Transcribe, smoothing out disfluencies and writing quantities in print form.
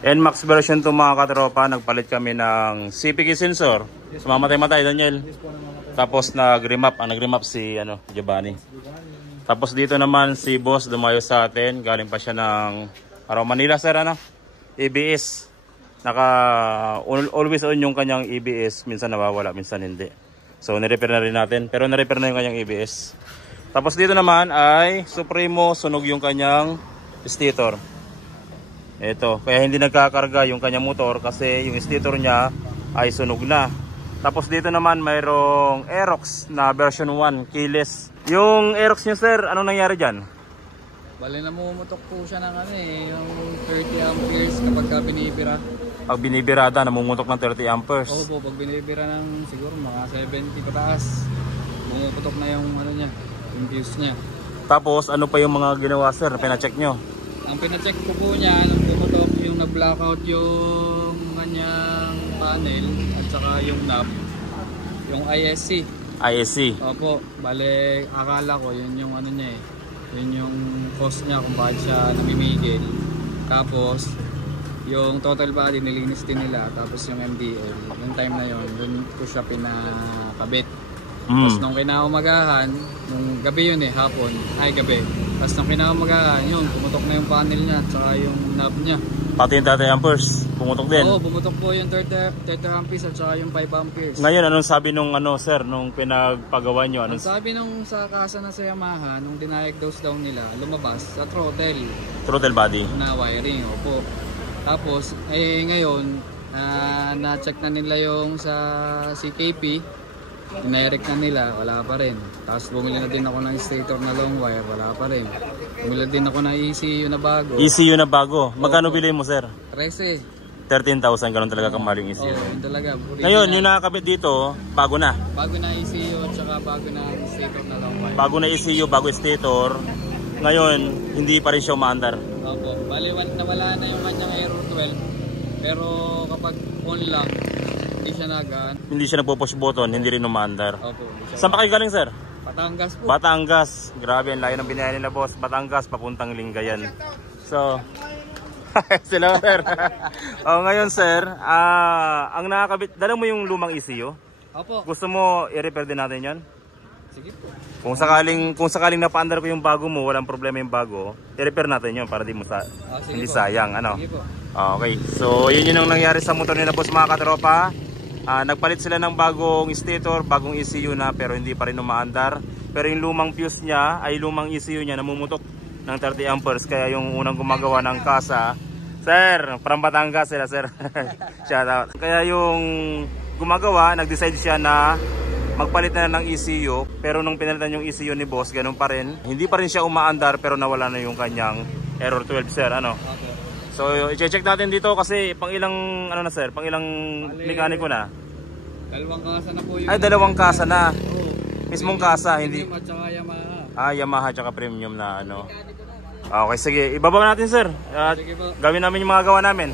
NMAX version to mga katropa. Nagpalit kami ng CPK sensor. Mamatay-matay Daniel. Tapos nag-remap. Ang nag-remap si Giovanni. Tapos dito naman si boss dumayo sa atin. Galing pa siya ng Manila sir ABS. Always on yung kanyang ABS. Minsan nawawala, minsan hindi. So nirepair na rin natin. Pero nirepair na yung kanyang ABS. Tapos dito naman ay Supremo. Sunog yung kanyang stator. Ito, kaya hindi nagkakarga yung kanyang motor kasi yung stator niya ay sunog na. Tapos dito naman mayroong Aerox na version 1 keyless. Yung Aerox niya sir, anong nangyari dyan? Bale namumutok po siya ng yung 30 amperes kapag binibira. Pag binibirada, namumutok ng 30 amperes. Oo po, pag binibira ng siguro mga 70 pataas, namumutok na yung niya, yung fuse niya. Tapos ano pa yung mga ginawa sir, pina-check nyo? Ang pina-check ko po niya, nung pumutok yung na-blackout yung kanyang panel at saka yung knob, yung ISC. ISC. Opo, bale akala ko yun yung niya yun yung cause niya kung bakit siya namimigil. Tapos yung total body nilinis din nila, tapos yung MDL, yung time na yun, dun ko siya pinakabit. Tapos nung kinaumagahan, nung gabi yun hapon, gabi. Tapos nung kinaumagahan, yun, pumutok na yung panel niya at saka yung knob niya. Pati yung 30 amperes, pumutok din? Oo, pumutok po yung 30 amperes at saka yung 5 amperes. Ngayon, anong sabi nung sir, nung pinagpagawa nyo? Ang sabi nung sa kasa na sa Yamaha, nung diniagnose daw nila, lumabas sa throttle. Throttle body? Na wiring, opo. Tapos, ngayon, na-check na nila yung sa CKP. Direct na nila, wala pa rin. Tapos bumili na din ako ng stator na long wire, wala pa rin. Bumili din ako ng ECU na bago. ECU na bago? Magkano bilhin mo sir? 13. 13,000, ganun talaga kamahal yung ECU. Oo, yun talaga. Ngayon, yung nakakabit dito, bago na? Bago na ECU at saka bago na stator na long wire. Bago na ECU, bago stator. Ngayon, hindi pa rin siya umaandar. Opo, bali nawala na yung kanyang error 12. Pero kapag on lang, hindi siya nagpo-push button, hindi rin umaandar. Opo. Saan pa kayo galing sir? Batangas po. Batangas. Grabe, ang layo ng binayan nila boss. Batangas, papuntang Lingayen. So, sila sir. Ngayon sir, ang nakakabit, dala mo yung lumang ECU? Opo. Gusto mo i-repair din natin yon? Sige po. Kung sakaling napaandar ko yung bago mo, walang problema yung bago, i-repair natin yon para di mo hindi po sayang. Sige po. Okay, so yun yung nangyari sa motor nila boss mga katropa. Nagpalit sila ng bagong stator, bagong ECU na, pero hindi pa rin umaandar. Pero yung lumang fuse niya, ay lumang ECU niya, namumutok ng 30 amperes. Kaya yung unang gumagawa ng kasa, sir, from Batangas sila sir. Shout out. Kaya yung gumagawa, nag-decide siya na magpalit na ng ECU. Pero nung pinalitan yung ECU ni boss, ganun pa rin. Hindi pa rin siya umaandar, pero nawala na yung kanyang error 12 sir. So i-check natin dito kasi pang ilang na sir, pang ilang mekaniko na? Dalawang kasa na po yun. Ay, dalawang kasa na. Oo. Mismong kasa, hindi. At saka Yamaha. Yamaha tsaka premium na Okay, sige. Ibaba natin sir. At gawin namin yung mga gawa namin.